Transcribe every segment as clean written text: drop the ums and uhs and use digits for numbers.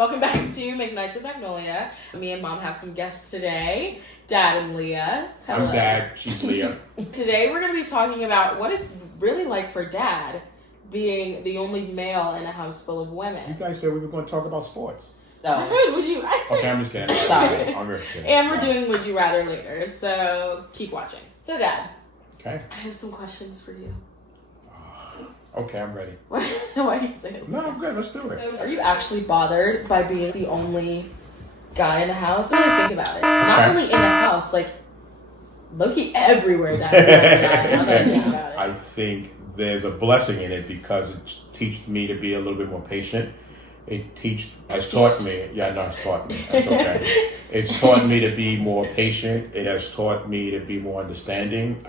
Welcome back to Make Nights with Magnolia. Me and Mom have some guests today, Dad and Leah. Hello. I'm Dad, she's Leah. Today we're going to be talking about what it's really like for Dad being the only male in a house full of women. You guys said we were going to talk about sports. Oh. Would you? Okay, I'm just kidding. Sorry. I'm just kidding. And we're doing Would You Rather later, so keep watching. So Dad, okay. I have some questions for you. Okay, I'm ready. Why do you say it? No, I'm good. Let's do it. So, are you actually bothered by being the only guy in the house? Really think about it. Not only in the house, like low-key everywhere. That's the only guy. Now that I think about it. I think there's a blessing in it because it teaches me to be a little bit more patient. It's taught me. That's okay. It's taught me to be more patient. It has taught me to be more understanding.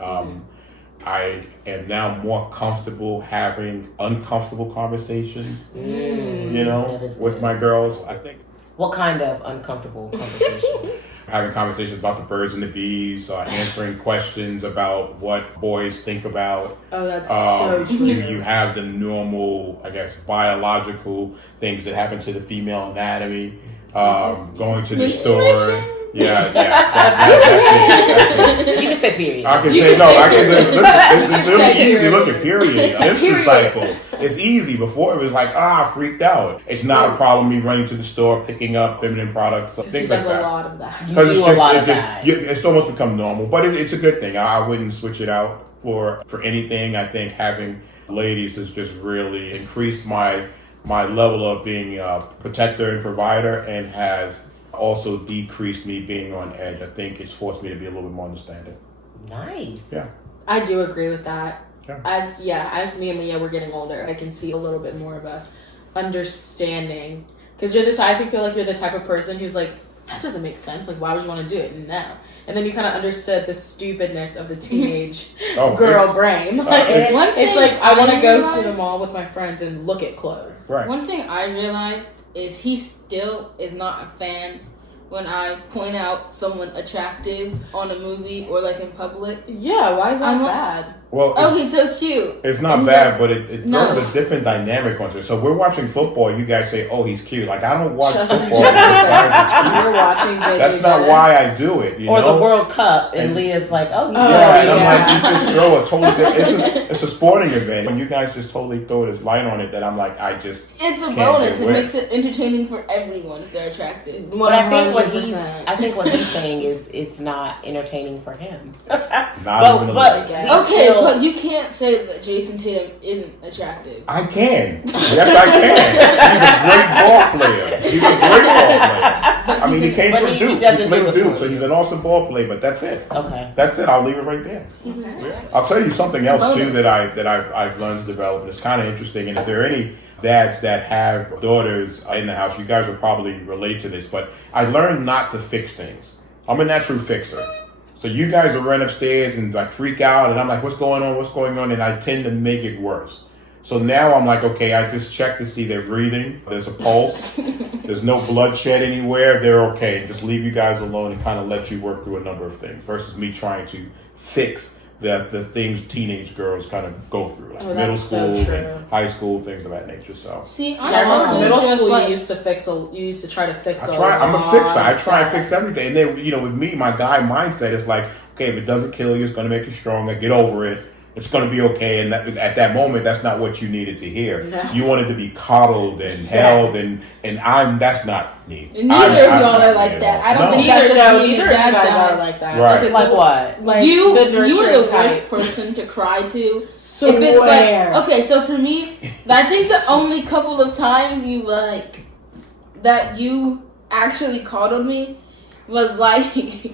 I am now more comfortable having uncomfortable conversations, with my girls. I think. What kind of uncomfortable conversations? Having conversations about the birds and the bees, answering questions about what boys think about. Oh, that's so true. You have the normal, I guess, biological things that happen to the female anatomy. Going to the store. Yeah, that's it. You can say period. I can say, listen, it's really easy. Look at period. Menstrual cycle. It's easy. Before it was like, I freaked out. It's not a problem me running to the store, picking up feminine products, things like that. a lot of that. You do a lot of that. It's almost become normal, but it's a good thing. I wouldn't switch it out for anything. I think having ladies has just really increased my level of being a protector and provider, and has also decreased me being on edge. I think it's forced me to be a little bit more understanding. Nice. Yeah. I do agree with that. Yeah. As me and Leah were getting older, I can see a little bit more of a understanding. Because I feel like you're the type of person who's like, that doesn't make sense. Like, why would you want to do it? No. And then you kind of understood the stupidness of the teenage girl brain. Like, it's like, I want to go to the mall with my friends and look at clothes. Right. One thing I realized is he still is not a fan when I point out someone attractive on a movie or like in public. Yeah, why is that bad? Well, oh, he's so cute. It's not bad, but it throws a different dynamic onto it. So we're watching football. You guys say, "Oh, he's cute." Like, I don't watch football. You're watching. That's not why I do it. Or the World Cup, and Leah's like, "Oh, he's and I'm like, you just throw a totally different. It's a sporting event, and you guys just totally throw this light on it that I'm like, it's a bonus. It makes it entertaining for everyone if they're attractive. But I think what he's saying is it's not entertaining for him. But you can't say that Jason Tatum isn't attractive. I can. Yes, I can. He's a great ball player. I mean, he came from Duke. He played Duke, so he's an awesome ball player. But that's it. Okay. That's it. I'll leave it right there. Yeah. I'll tell you something else too that I've learned to develop, and it's kind of interesting. And if there are any dads that have daughters in the house, you guys will probably relate to this. But I learned not to fix things. I'm a natural fixer. So you guys will run upstairs and like freak out, and I'm like, what's going on? And I tend to make it worse. So now I'm like, okay, I just check to see they're breathing. There's a pulse. There's no bloodshed anywhere. They're okay. Just leave you guys alone and kind of let you work through a number of things versus me trying to fix the things teenage girls kind of go through, like middle school and high school, things of that nature. So see, I remember middle school. You used to try to fix. I'm a fixer. I try and fix everything. And then with me, my guy mindset is like, okay, if it doesn't kill you, it's going to make you stronger. Get over it. It's going to be okay. And at that moment, that's not what you needed to hear. No. You wanted to be coddled and held, and that's not me. Neither of y'all are like that. I don't think that's just me. Neither of you guys are like that. Right. Okay, like what? Like you are the worst person to cry to. So if it's like, okay, so for me, I think the only couple of times that you actually coddled me was like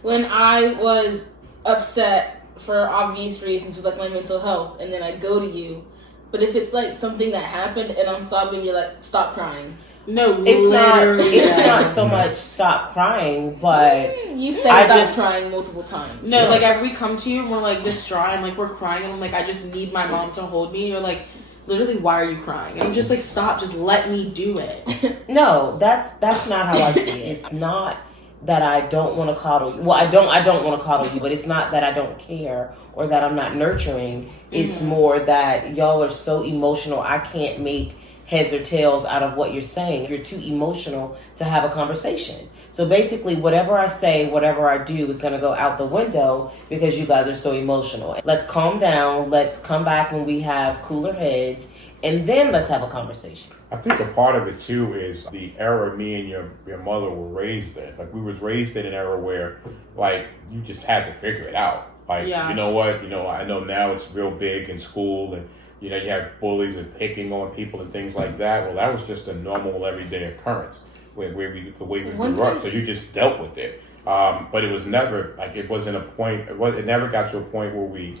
when I was upset for obvious reasons, with like my mental health, and then I go to you. But if it's like something that happened and I'm sobbing, you're like, stop crying. No, it's not so much stop crying, but you said stop crying multiple times. No, like we come to you and we're like distraught and like we're crying and I'm like, I just need my mom to hold me. And you're like, literally, why are you crying? And I'm just like, stop, just let me do it. No, that's not how I see it. It's not that I don't want to coddle you. Well, I don't want to coddle you, but it's not that I don't care or that I'm not nurturing. It's more that y'all are so emotional. I can't make heads or tails out of what you're saying. You're too emotional to have a conversation. So basically, whatever I say, whatever I do is going to go out the window because you guys are so emotional. Let's calm down. Let's come back when we have cooler heads, and then let's have a conversation. I think a part of it too is the era me and your mother were raised in. Like, we was raised in an era where, like, you just had to figure it out. Like, you know what? I know now it's real big in school, and you have bullies and picking on people and things like that. Well, that was just a normal everyday occurrence the way we grew up. So you just dealt with it. But it was never like, it wasn't a point. It never got to a point where we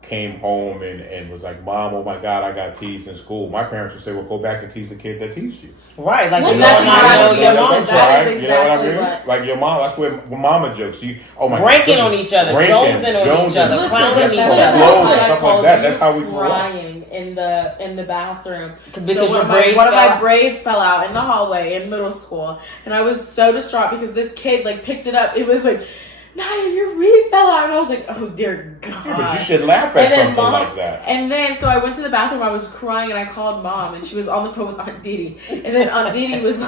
came home and was like, Mom, oh my God, I got teased in school. My parents would say, well, go back and tease the kid that teased you. Right, like well, your that's mom. exactly what. Like your mom, that's where mama jokes. Oh my ranking goodness. on each other, Ranking, jonesing on each other, clowning each other. other. Like that. That's how we grew up. Crying in the bathroom Because one of my braids fell out in the hallway in middle school, and I was so distraught because this kid like picked it up. It was like, Naya, your reed fell out. And I was like, oh, dear God. Yeah, but you should laugh at something like that. And then, so I went to the bathroom. I was crying, and I called Mom, and she was on the phone with Aunt Didi. And then Aunt Didi was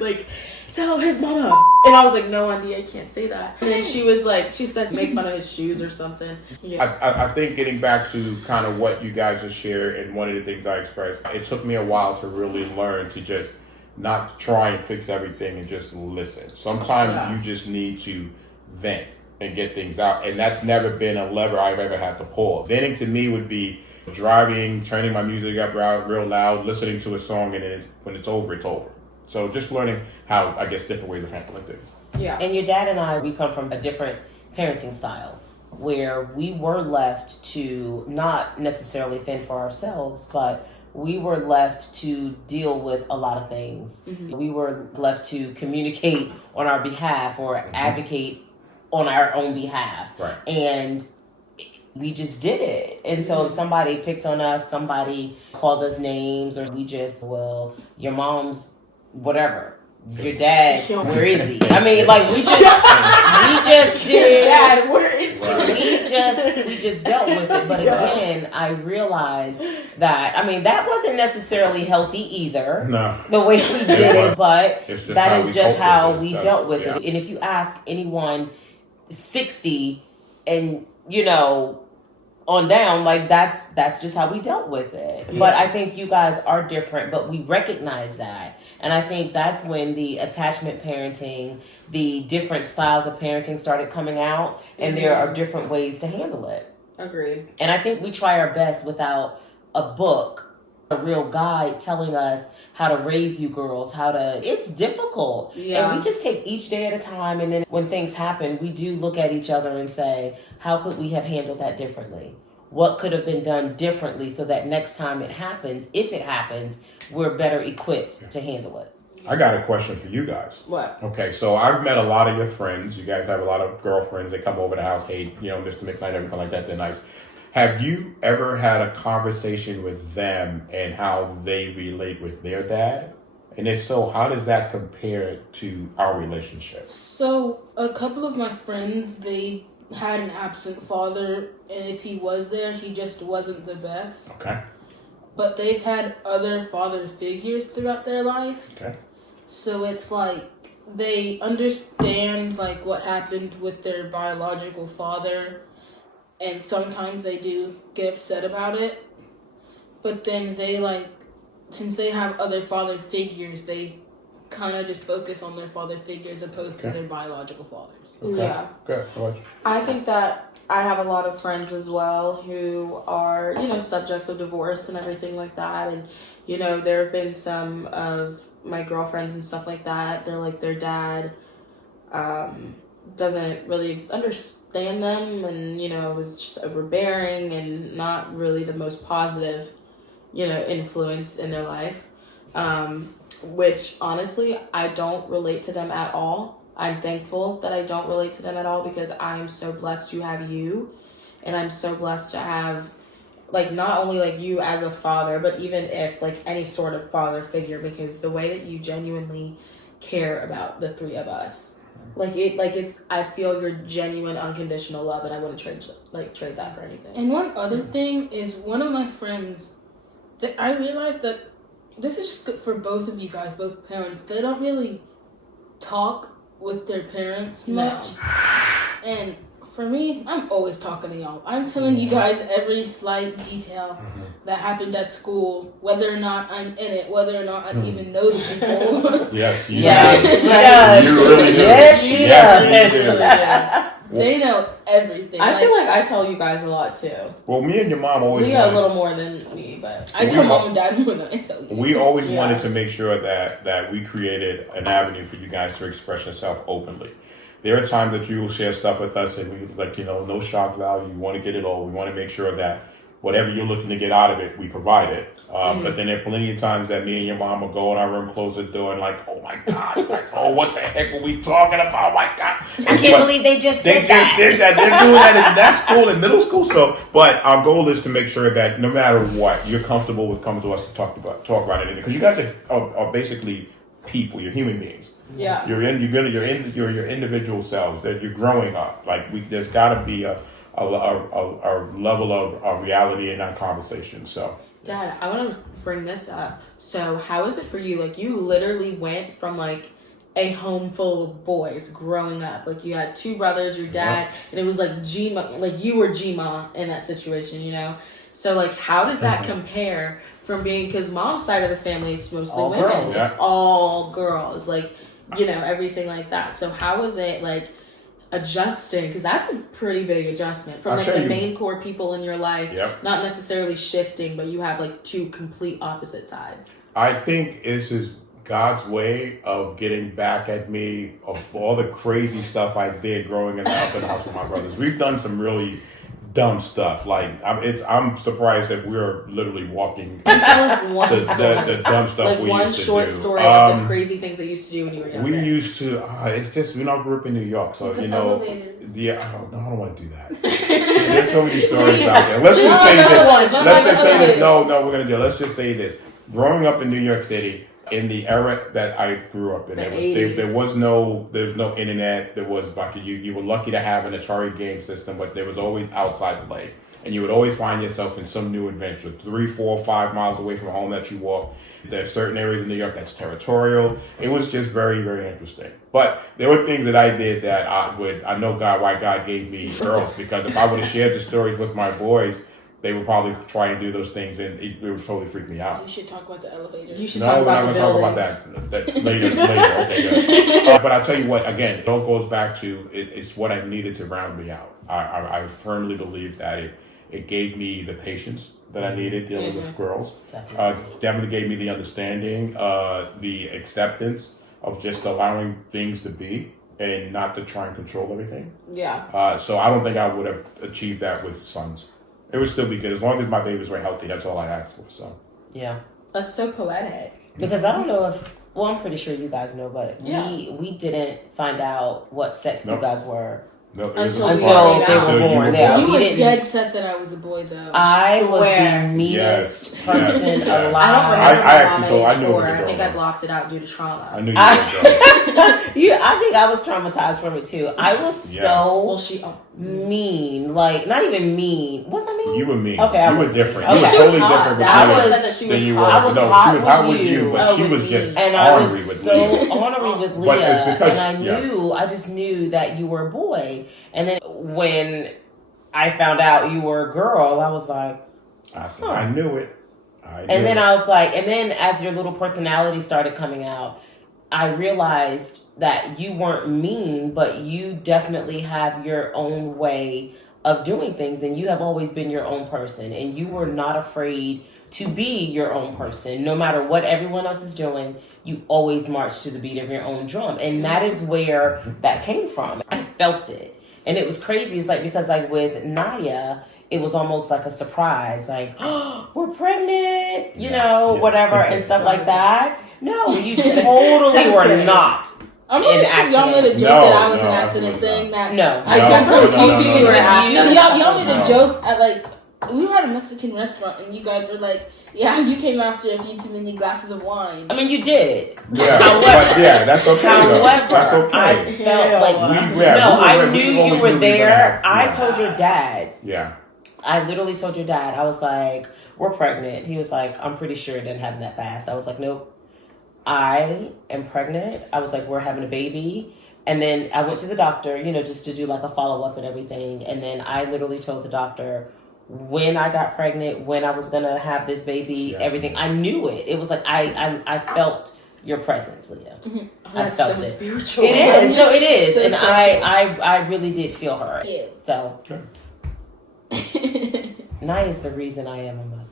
like, tell his mama. And I was like, no, Aunt Didi, I can't say that. And then she was like, she said make fun of his shoes or something. Yeah. I think getting back to kind of what you guys just shared, and one of the things I expressed, it took me a while to really learn to just not try and fix everything and just listen. Sometimes you just need to vent and get things out, and that's never been a lever I've ever had to pull. Venting to me would be driving, turning my music up real loud, listening to a song, and then when it's over, it's over. So just learning how, I guess, different ways of handling things. Yeah. And your dad and I, we come from a different parenting style where we were left to not necessarily fend for ourselves, but we were left to deal with a lot of things. Mm-hmm. We were left to communicate on our behalf or advocate on our own behalf. Right. And we just did it. And so if somebody picked on us, somebody called us names, or we just, well, your mom's whatever. Your dad, where is he? I mean, like, we just did. Dad, where is he? We just dealt with it. But again, I realized that, I mean, that wasn't necessarily healthy either. No. The way we did it, but that is just how we dealt with it. And if you ask anyone 60 and, on down, like that's just how we dealt with it. Yeah. But I think you guys are different, but we recognize that. And I think that's when the attachment parenting, the different styles of parenting started coming out, and there are different ways to handle it. Agreed. And I think we try our best without a book, a real guide telling us how to raise you girls, it's difficult. Yeah. And we just take each day at a time, and then when things happen, we do look at each other and say, how could we have handled that differently? What could have been done differently so that next time it happens, if it happens, we're better equipped to handle it? I got a question for you guys. What? Okay, so I've met a lot of your friends. You guys have a lot of girlfriends. They come over the house, hey, Mr. McKnight, everything like that. They're nice. Have you ever had a conversation with them and how they relate with their dad? And if so, how does that compare to our relationship? So, a couple of my friends, they had an absent father, and if he was there, he just wasn't the best. Okay. But they've had other father figures throughout their life. Okay. So it's like they understand like what happened with their biological father, and sometimes they do get upset about it. But then they since they have other father figures, they kind of just focus on their father figures opposed to their biological fathers. Okay. Yeah. Good. I think that I have a lot of friends as well who are, subjects of divorce and everything like that. And, there have been some of my girlfriends and stuff like that. They're like, their dad doesn't really understand them and, was just overbearing and not really the most positive, influence in their life. Which honestly, I don't relate to them at all. I'm thankful that I don't relate to them at all because I'm so blessed to have you, and I'm so blessed to have not only you as a father, but even if any sort of father figure, because the way that you genuinely care about the three of us, I feel your genuine unconditional love, and I wouldn't trade that for anything. And one other thing is, one of my friends, that I realized that this is just good for both of you guys, both parents. They don't really talk with their parents much. No. And for me, I'm always talking to y'all. I'm telling you guys every slight detail that happened at school, whether or not I'm in it, whether or not I even know the people. Yes, you does. You really do. Yes, she does. Yeah. They know everything. I feel like I tell you guys a lot too. Well, me and your mom always Leah a little more than me, but I tell mom and dad more than I tell you. We always wanted to make sure that we created an avenue for you guys to express yourself openly. There are times that you will share stuff with us and we like, no shock value. We want to get it all. We want to make sure that whatever you're looking to get out of it, we provide it. But then there are plenty of times that me and your mom will go in our room, close the door, and like, oh my God, like, oh, what the heck are we talking about? Oh my God. I can't believe they just said that. They did that. They're doing that in that school, in middle school. So, but our goal is to make sure that no matter what, you're comfortable with coming to us to talk about anything. Because you guys are basically people. You're human beings. Yeah. You're your individual selves. That you're growing up. Like there's got to be a level of reality in that conversation. So. Dad, I want to bring this up. So how is it for you? Like, you literally went from, like, a home full of boys growing up. Like, you had two brothers, your dad, and it was, like, G-Ma, like, you were G-Ma in that situation, So, like, how does that compare from being, because mom's side of the family is mostly all women. Girls. It's all girls. Like, everything like that. So how was it, like, adjusting, because that's a pretty big adjustment from like the main core people in your life, not necessarily shifting, but you have like two complete opposite sides. I think this is God's way of getting back at me of all the crazy stuff I did growing in the house with my brothers. We've done some really dumb stuff. Like I'm surprised that we're literally walking. Tell us one the dumb stuff like we one used to short do. story of the crazy things that you used to do when you were younger. We used to. It's just we grew up in New York, so elevators. Yeah, I don't want to do that. There's so many stories out there. Let's just say this. Let's just say this. No, we're gonna do it. Let's just say this. Growing up in New York City. In the era that I grew up in, there was no internet. There was like you were lucky to have an Atari game system, but there was always outside play, and you would always find yourself in some new adventure, 3, 4, 5 miles away from home that you walk. There are certain areas in New York that's territorial. It was just very, very interesting. But there were things that I did that I know why God gave me girls, because if I would have shared the stories with my boys, they would probably try and do those things, and it would totally freak me out. You should talk about the elevators. You should talk about the buildings. We're not going to talk about that later. Okay, good. But I'll tell you what, again, it all goes back to it's what I needed to round me out. I firmly believe that it gave me the patience that I needed dealing with girls. Definitely gave me the understanding, the acceptance of just allowing things to be and not to try and control everything. Yeah. So I don't think I would have achieved that with sons. It would still be good. As long as my babies were healthy, that's all I asked for. So yeah. That's so poetic. Because I don't know if, well, I'm pretty sure you guys know, but we didn't find out what sex you guys were. No, until they were born. You were dead set that I was a boy, though. I was the meanest person alive. I don't remember I actually told. I knew it was a girl. I think I blocked it out due to trauma. I knew you were a girl. I think I was traumatized from it too. I was so mean. Like, not even mean. Was I mean? You were mean. Okay, you were different. Okay. You were totally different with I me said that she was than you hot. were. I was No, hot she was hot with with you, you. but she was just and I ornery was with so me. ornery with But Leah, it's because, and I just knew that you were a boy. And then when I found out you were a girl, I was like, I said, I knew it. And then I was like, and then as your little personality started coming out, I realized that you weren't mean, but you definitely have your own way of doing things, and you have always been your own person, and you were not afraid to be your own person. No matter what everyone else is doing, you always march to the beat of your own drum. And that is where that came from. I felt it. And it was crazy. It's like, because like with Naya, it was almost like a surprise, like, oh, we're pregnant, whatever, and stuff like that. No, you totally were not. I'm pretty sure y'all made a joke that I was an accident, saying that. No, I definitely told you you were an accident. No. Y'all made a joke at like, we were at a Mexican restaurant and you guys were like, yeah, you came after a few too many glasses of wine. I mean, you did. Yeah, that's okay. However, that's okay. I felt like I knew you were there. I told your dad. Yeah. I literally told your dad. I was like, we're pregnant. He was like, I'm pretty sure it didn't happen that fast. I was like, nope, I am pregnant. I was like, we're having a baby. And then I went to the doctor, you know, just to do like a follow-up and everything. And then I literally told the doctor when I got pregnant, when I was going to have this baby, everything. I knew it. It was like, I felt your presence, Leah. Mm-hmm. Oh, that's so spiritual. It is. No, it is. So and I really did feel her. Yeah. So, Naya is the reason I am a mother.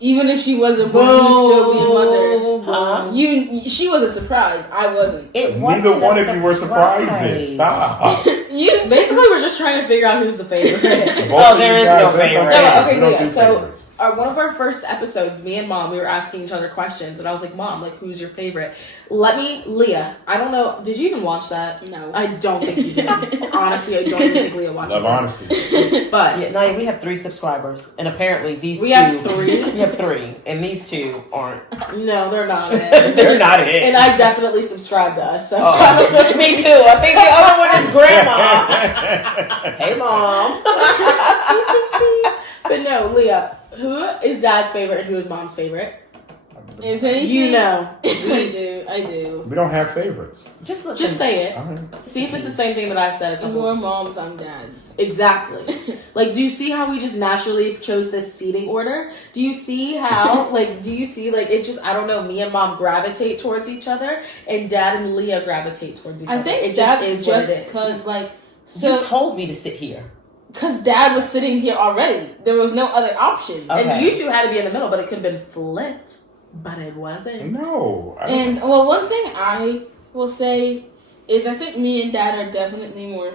Even if she wasn't born, you'd still be a mother. She was a surprise. I wasn't. Neither one of you were surprises. Stop. You basically were just trying to figure out who's the favorite. There is no favorite. Okay, Leah. So one of our first episodes, me and Mom, we were asking each other questions, and I was like, Mom, like, who's your favorite? Leah, I don't know. Did you even watch that? No. I don't think you did. Honestly, I don't even think Leah watches honesty. But Naya, we have 3 subscribers, and apparently these we two. have 3. We have 3, and these 2 aren't. No, they're not it. They're not it. And I definitely subscribe to us. So me too. I think the other one is Grandma. Hey, Mom. But no, Leah, who is Dad's favorite and who is Mom's favorite? If anything, You know. I do. We don't have favorites. Just say it. Right. See if it's the same thing that I said. Your mom's, I'm Dad's. Exactly. Like, do you see how we just naturally chose this seating order? Do you see how, it just, I don't know, me and Mom gravitate towards each other, and Dad and Leah gravitate towards each other. I think it Dad just is just what it is. because, you told me to sit here. Because Dad was sitting here already. There was no other option. Okay. And you two had to be in the middle, but it could have been flipped. But it wasn't. No. One thing I will say is I think me and Dad are definitely more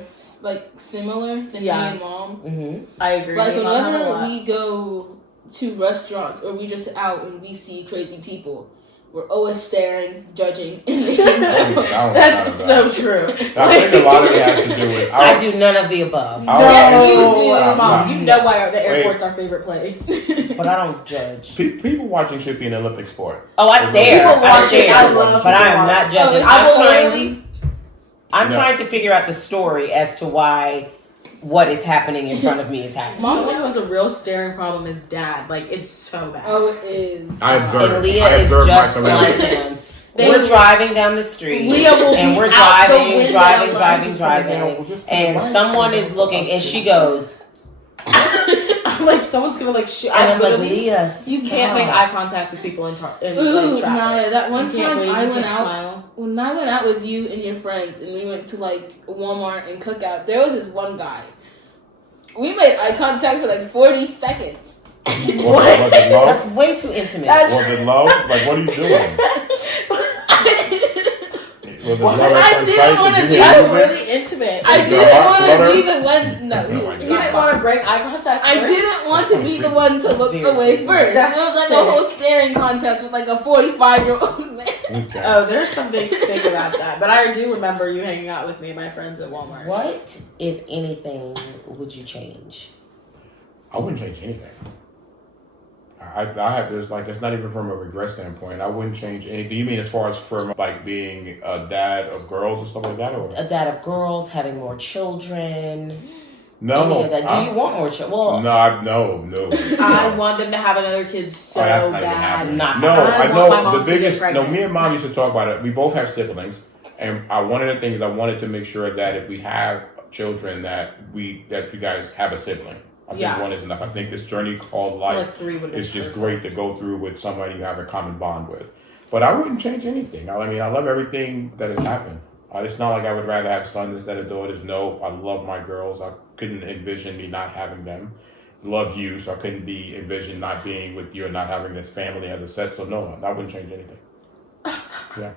similar than me and Mom. Mm-hmm. I agree. Like whenever we go to restaurants or we just out and we see crazy people, we're always staring, judging, and That's so true. I think a lot of it has to do with. I do none of the above. Yes, you do. Mom, you know why the airport's our favorite place. But I don't judge. People watching should be an Olympic sport. Oh, I stare. I stare. But I am not judging. I'm trying to figure out the story as to why what is happening in front of me is happening. Mom has a real staring problem is Dad. Like, it's so bad. Oh, it is. I observe. And Leah is just like him. We're driving down the street, and we're driving, and someone is looking, and she goes, I'm like, someone's gonna and I'm like, Leah, you can't make eye contact with people in traffic. Naya, that one time when I went out with you and your friends, and we went to Walmart and Cookout, there was this one guy. We made eye contact for 40 seconds. Was it love? That's way too intimate. Was it love? Like, what are you doing? I didn't want to be. That's really intimate. I didn't want to be the one. No, he didn't want to break eye contact. I didn't want to be the one to look away first. It was a whole staring contest with a 45-year-old man. Okay. Oh, there's something sick about that. But I do remember you hanging out with me and my friends at Walmart. What, if anything, would you change? I wouldn't change anything. I have this, it's not even from a regret standpoint. I wouldn't change anything. You mean as far as from being a dad of girls or stuff like that? Or a dad of girls, having more children. No. Do you want more children? Well, no. I want them to have another kid so bad. I know the biggest. No, me and Mom used to talk about it. We both have siblings, and one of the things I wanted to make sure that if we have children, that you guys have a sibling. I think one is enough. I think this journey called life is just great to go through with somebody you have a common bond with. But I wouldn't change anything. I mean, I love everything that has happened. It's not like I would rather have sons instead of daughters. No, I love my girls. I couldn't envision me not having them. Love you, so I couldn't envision not being with you and not having this family as a set. So no, I wouldn't change anything. Yeah.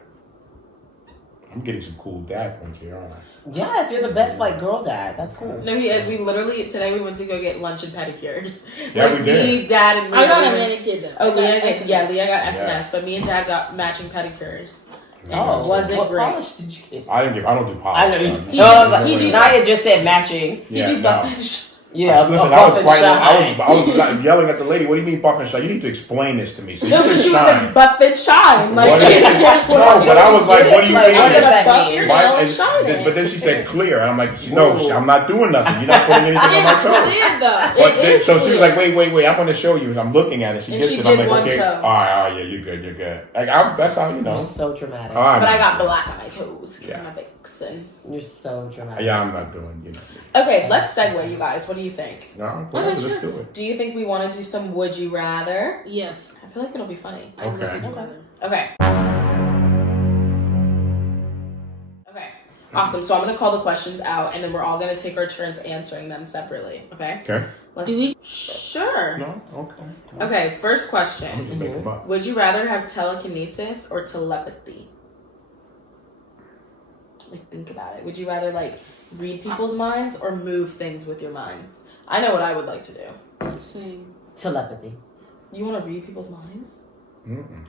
I'm getting some cool dad points here, aren't I? Yes, you're the best girl dad. That's cool. No, he is. We literally today we went to go get lunch and pedicures. Yeah, we did. Me, Dad, and Leah. I got a manicure though. Oh, Leah got SNS, but me and Dad got matching pedicures. Oh, was it what great? polish did you get? I don't do polish. I know. Naya just said matching. He do butt fetish. Yeah, listen, I was yelling at the lady. What do you mean buff and shine? You need to explain this to me. So no, but she was shine. like buff and shine. Like, no, but I was like, what do you mean? What does that buff mean? your nail and shine it. But then she said clear, and I'm like, no, I'm not doing nothing. You're not putting anything on my toe. It's clear though. So she was like, wait, I'm going to show you. I'm looking at it. She gets it. I'm like, okay, toe. all right, yeah, you're good. Like, that's how you know. You're so dramatic. But I got black on my toes because I'm a vixen. You're so dramatic. Yeah, I'm not doing, Okay, let's segue, you guys. What do you think? No, let's do it. Do you think we want to do some Would You Rather? Yes. I feel like it'll be funny. Okay. Okay. Awesome. So I'm going to call the questions out, and then we're all going to take our turns answering them separately. Okay? Okay. Sure. No? Okay. Okay, first question. I'm just making them up. Would you rather have telekinesis or telepathy? Like, think about it. Would you rather, like, read people's minds or move things with your minds? I know what I would like to do. Same. Telepathy. You want to read people's minds? Mm-mm.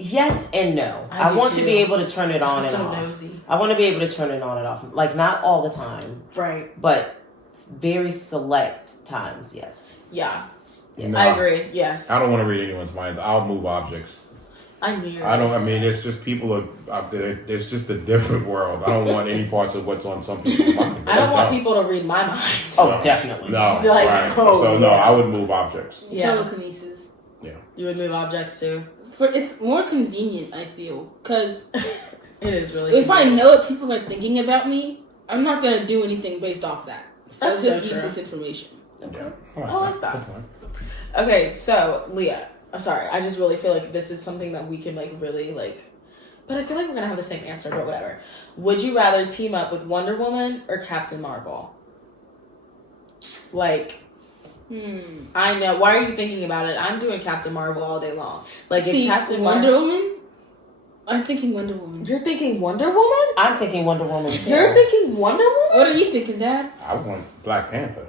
Yes and no. I I want to be able to turn it on and so off. nosy. I want to be able to turn it on and off. Like, not all the time, Right. but very select times, yes. Yeah. Yes. No. I agree. Yes. I don't want to read anyone's mind. I'll move objects. I knew. It's just people are there. It's just a different world. I don't want any parts of what's on some people's mind. I don't want people to read my mind. Oh, definitely. No, Like, right. oh, So, no, yeah. I would move objects. Yeah. Telekinesis. Yeah. You would move objects too. It's more convenient, I feel, because It is really. if I know what people are thinking about me, I'm not gonna do anything based off that. So That's it's just so true. useless information. Yeah. I like that. Okay, so Leah, I'm sorry. I just really feel like this is something that we can like really like, but I feel like we're gonna have the same answer. But whatever. Would you rather team up with Wonder Woman or Captain Marvel? Like, I know. Why are you thinking about it? I'm doing Captain Marvel all day long. Like, See, if Captain Wonder Woman. I'm thinking Wonder Woman. You're thinking Wonder Woman? I'm thinking Wonder Woman. Too. You're thinking Wonder Woman? What are you thinking, Dad? I want Black Panther.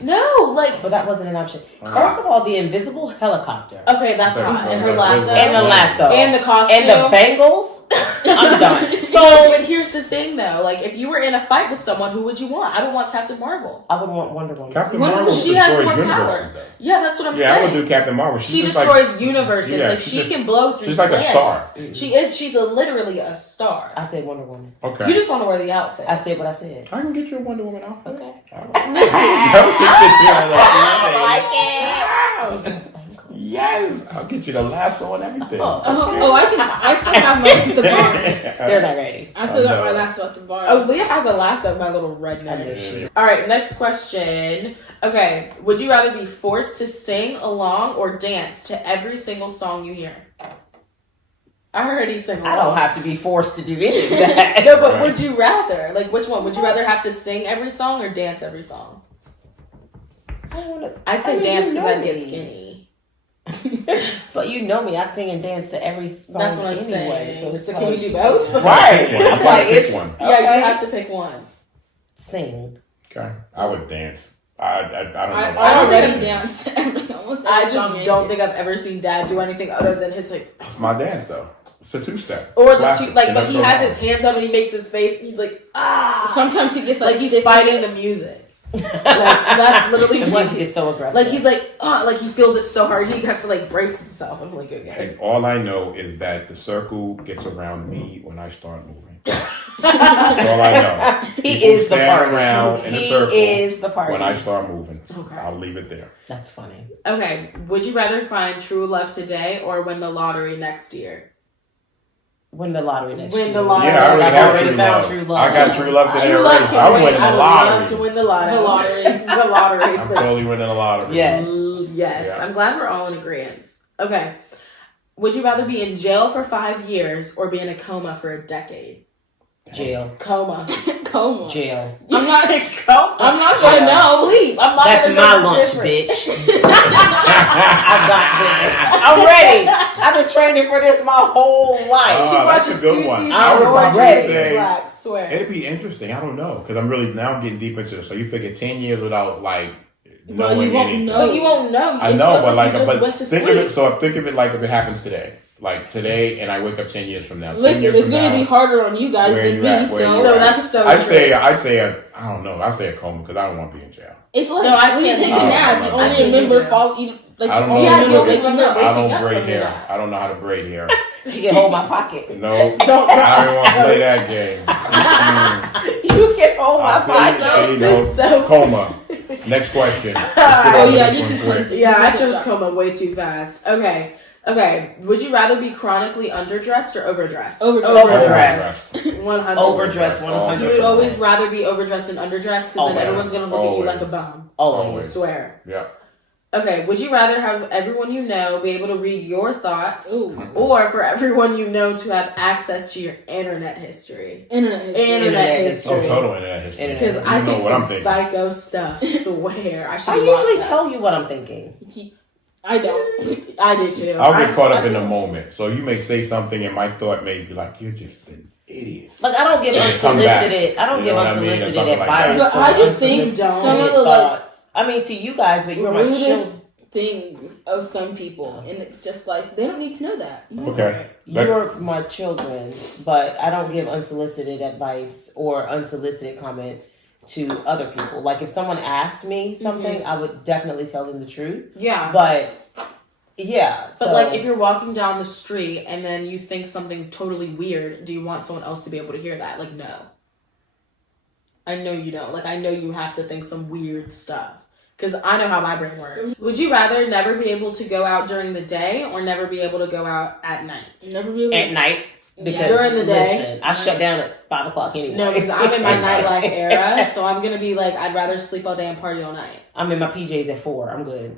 No, like. But that wasn't an option. First of all, the invisible helicopter. Okay, that's Okay. hot. And her lasso. And the lasso. And the costume. And the bangles. I'm done. So, but here's the thing, though. Like, if you were in a fight with someone, who would you want? I would want Captain Marvel. I would want Wonder Woman. Captain Wonder Marvel Woman, she has destroys more universes, power. though. Yeah, that's what I'm Yeah, I saying. would do Captain Marvel. She just destroys like, universes. yeah, like, she just- can blow through she's like a planets. star. She is. She's literally a star. I said Wonder Woman. Okay. You just want to wear the outfit. I said what I said. I can get you a Wonder Woman outfit. Okay. Yes, I'll get you the lasso and everything. I still have mine at the bar. They're not ready. I still got my lasso at the bar. Oh, Leah has a lasso, my little I redneck. know she. All right, next question. Okay, would you rather be forced to sing along or dance to every single song you hear? I already sing along. I don't have to be forced to do any of that. No, but would you rather? Like, which one? Would you rather have to sing every song or dance every song? I'd say dance because I'd get skinny. But you know me, I sing and dance to every song. That's what I'm anyway, saying. it's So like- can we do both? Right. Yeah, I'm like, it's one. Yeah, Okay. you have to pick one. Sing. Okay, I would dance. I don't know. I already dance to almost every I song just in don't here. think I've ever seen Dad do anything other than his like. It's my dance though. It's a two-step. Or the Classic. two, like, It but doesn't he go has wrong. his hands up and he makes his face. He's like, ah. Sometimes he gets Like like he's fighting the music. Like, that's literally And what once he gets so aggressive. like he's like, oh, like he feels it so hard he has to like brace himself. I'm like, okay. And all I know is that the circle gets around me when I start moving. That's all I know. He People is the stand party. around in a He circle is the party. when I start moving. Okay. I'll leave it there. That's funny. Okay, would you rather find true love today or win the lottery next year? Win the lottery next Win year. the lottery. Yeah, I already I've have already true found love. true love. I got true love today True love already, so can I'm win. winning I the would love lottery. to win the lottery. The lottery. The lottery. I'm totally winning the lottery. Yes. Yes, Yeah. I'm glad we're all in agreement. Okay. Would you rather be in jail for 5 years or be in a coma for a decade? Jail. Coma. Coma. Jail. I'm not coma. I'm not gonna know. Sleep. I'm not That's gonna my know the lunch, difference. bitch. I got this. I'm ready. I've been training for this my whole life. She Oh, that's watches a good 2 one. seasons I of would Orange ready. is the New Black, swear. It'd be interesting. I don't know because I'm really now getting deep into this. So you figure 10 years without like knowing you won't anything. know. No, you won't know. I It's know, supposed but to like, be just but went to think sleep. of it. So think of it like if it happens today. like today, and I wake up 10 years from now. Listen, it's going to be harder on you guys than me. So that's so. I say I don't know. I say a coma because I don't want to be in jail. It's like when you take a nap, you only remember waking up. I don't braid hair. I don't know how to braid hair. You can hold my pocket. No, I don't want to play that game. You can hold my pocket. So coma. Next question. I chose coma way too fast. Okay. Would you rather be chronically underdressed or overdressed? Overdressed. 100. Overdressed. 100. You would always rather be overdressed than underdressed because then everyone's gonna look at you like a bum. Always. I swear. Yeah. Okay, would you rather have everyone you know be able to read your thoughts or for everyone you know to have access to your internet history? Internet history. Oh, total internet history. Because I think some psycho stuff, swear. I usually tell you what I'm thinking. I don't. I do too. I'll get caught up in the moment. So you may say something and my thought may be like, you're just an idiot. Like, I don't give unsolicited advice. But I just think some of the thoughts. I mean, to you guys, but you're my children. Things of some people, and it's just like they don't need to know that. Okay, you're my children, but I don't give unsolicited advice or unsolicited comments to other people. Like if someone asked me something, I would definitely tell them the truth. Yeah, but like if you're walking down the street and then you think something totally weird, do you want someone else to be able to hear that? Like, no. I know you don't. Like, I know you have to think some weird stuff. Because I know how my brain works. Would you rather never be able to go out during the day or never be able to go out at night? Never be able at night? Because during the day. Listen, I shut down at 5 o'clock anyway. No, because I'm in my nightlife era, so I'm going to be like, I'd rather sleep all day and party all night. I'm in my PJs at 4. I'm good.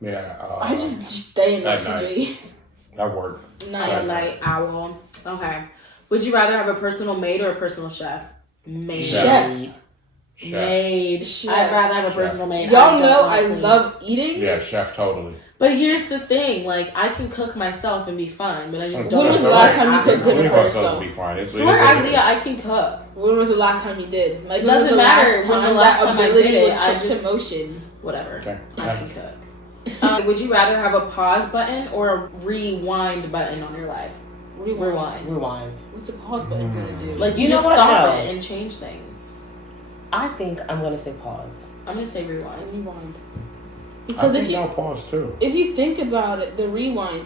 Yeah. I just stay in my PJs. That work. Night owl. Okay. Would you rather have a personal maid or a personal chef? Chef. I'd rather have a personal maid. Y'all know I love eating. Yeah, chef, totally. But here's the thing, like, I can cook myself and be fine, but I just don't. When was the last time you cooked dinner for yourself? Swear, Leah, I can cook. When was the last time you did? Like, it doesn't matter when the last time I did it. I just motion. Whatever. Okay. I can cook. Would you rather have a pause button or a rewind button on your life? Rewind. What's a pause button gonna do? Like, you just stop it and change things. I think I'm going to say pause. I'm going to say rewind. Because if you pause too. If you think about it, the rewind,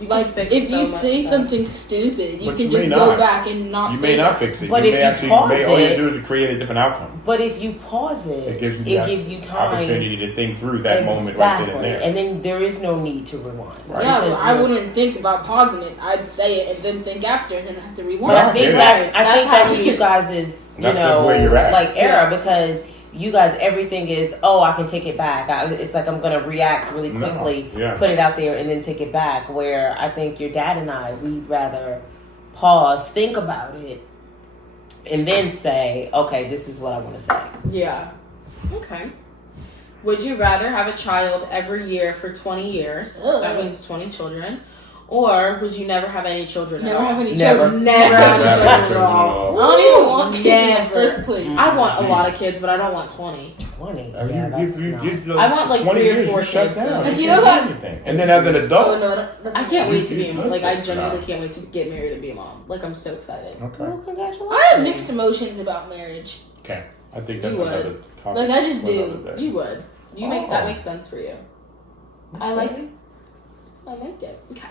you like fix if you say something stupid, you can just go back and not. You may not fix it. But if you pause it, all you do is create a different outcome. But if you pause it, it gives you time, opportunity to think through that moment right then and there. And then there is no need to rewind. Right. Yeah, well, I wouldn't think about pausing it. I'd say it and then think after, and then have to rewind. But I think that's you guys is where you're at. Like era because. You guys, everything is, I can take it back. It's like I'm going to react really quickly, put it out there, and then take it back. Where I think your dad and I, we'd rather pause, think about it, and then say, okay, this is what I want to say. Yeah. Okay. Would you rather have a child every year for 20 years? Ugh. That means 20 children. Or would you never have any children Never at all? have any children. Never have any children at all. I don't even want kids in the first place. I want a lot of kids, but I don't want 20. 20? I want like 3 or 4 kids. Like, you know what? And then as an adult. I can't wait to be a mom. Like, I genuinely can't wait to get married and be a mom. Like, I'm so excited. Okay. Well, congratulations. I have mixed emotions about marriage. Okay. I think that's another topic. Like, I just do. You would. That makes sense for you. Okay. I like it. Okay.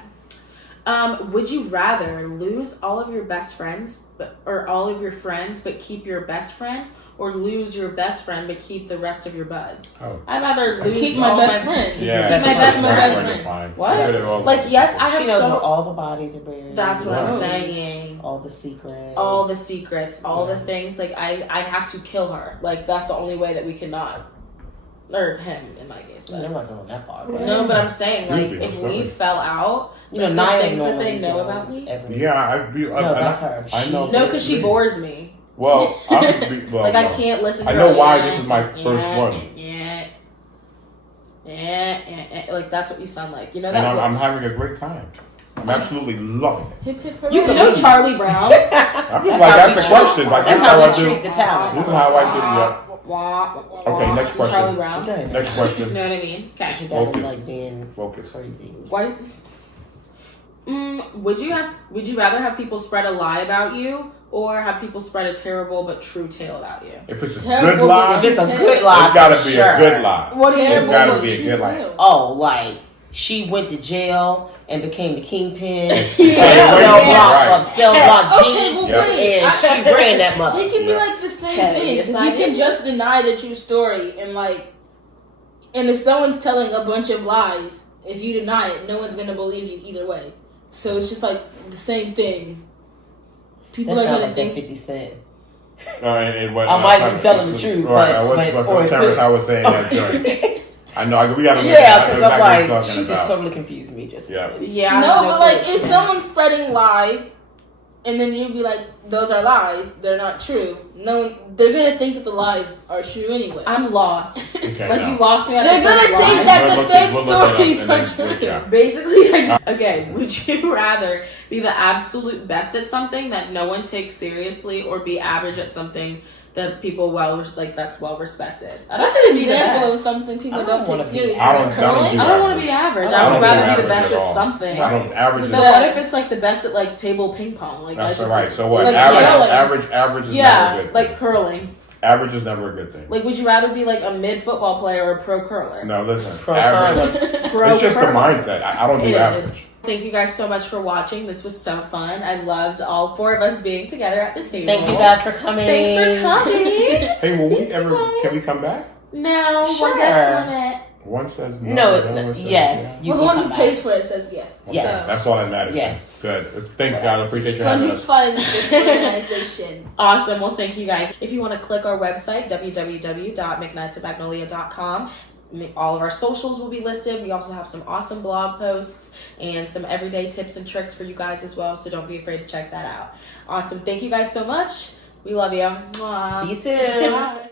Would you rather lose all of your best friends, or all of your friends, but keep your best friend, or lose your best friend but keep the rest of your buds? Oh. I'd rather lose keep my best friend. Yeah, keep my best friend. Fine. What? Like, yes, I have she knows where all the bodies are buried. That's what I'm saying. All the secrets. All the secrets. All the things. Like, I'd have to kill her. Like, that's the only way that we cannot. Or him, in my case. But. I'm not going that far. No, but I'm saying, like, if we fell out, the things that they know about me. That's her. I know. No, because she bores me. Well, like, I can't listen to her. I know why this is my first one. Yeah. Like, that's what you sound like. You know that? And I'm having a great time. I'm absolutely loving it. Hip, hip, you know Charlie Brown. I'm just like, that's the question. Like, that's how we treat the talent. This is how I do it. Okay, next question. Charlie Brown. Next question. You know what I mean? Okay. Your dad is like being focus. Crazy. Why? Would you rather have people spread a lie about you or have people spread a terrible but true tale about you? If it's a good lie, if it's a good lie, it's got to be a good lie. It's got to be a good lie. Oh, like she went to jail and became the kingpin of cell block D, and she ran that mother. It can be like the same thing. You can just deny the true story, and if someone's telling a bunch of lies, if you deny it, no one's gonna believe you either way. So it's just like the same thing. People are gonna think 50 Cent. I might be telling the truth, but Terrence, I was saying that joint. I know we got to. Yeah, because I'm like, she just totally confused me. Just yeah. No, but like if someone's spreading lies, and then you'd be like, "Those are lies. They're not true." No, they're gonna think that the lies are true anyway. I'm lost. Okay, you lost me. They're gonna think that the fake stories are true. Basically, would you rather be the absolute best at something that no one takes seriously, or be average at something that people that's well respected? That's an example of something people don't take seriously. I don't want to be average. I would rather be the best at something. I don't average. So what if it's like the best at like table ping pong? That's right. So what? Average is never a good thing. Like curling. Average is never a good thing. Like, would you rather be like a mid football player or a pro curler? No, listen. Pro curler. It's just the mindset. I don't do average. Thank you guys so much for watching. This was so fun. I loved all four of us being together at the table. Thank you guys for coming. Thanks for coming. Hey, will we ever? Can we come back? No, sure. One guest limit. One says no. No, it's not. Yes. Well, the one who pays for it says yes. Yes. So. That's all that matters. Yes. Good. Thank you guys. I appreciate you having us. funds this organization. Awesome. Well, thank you guys. If you want to click our website, www.mcknightsofmagnolia.com, all of our socials will be listed. We also have some awesome blog posts and some everyday tips and tricks for you guys as well. So don't be afraid to check that out. Awesome. Thank you guys so much. We love you. Mwah. See you soon. Bye.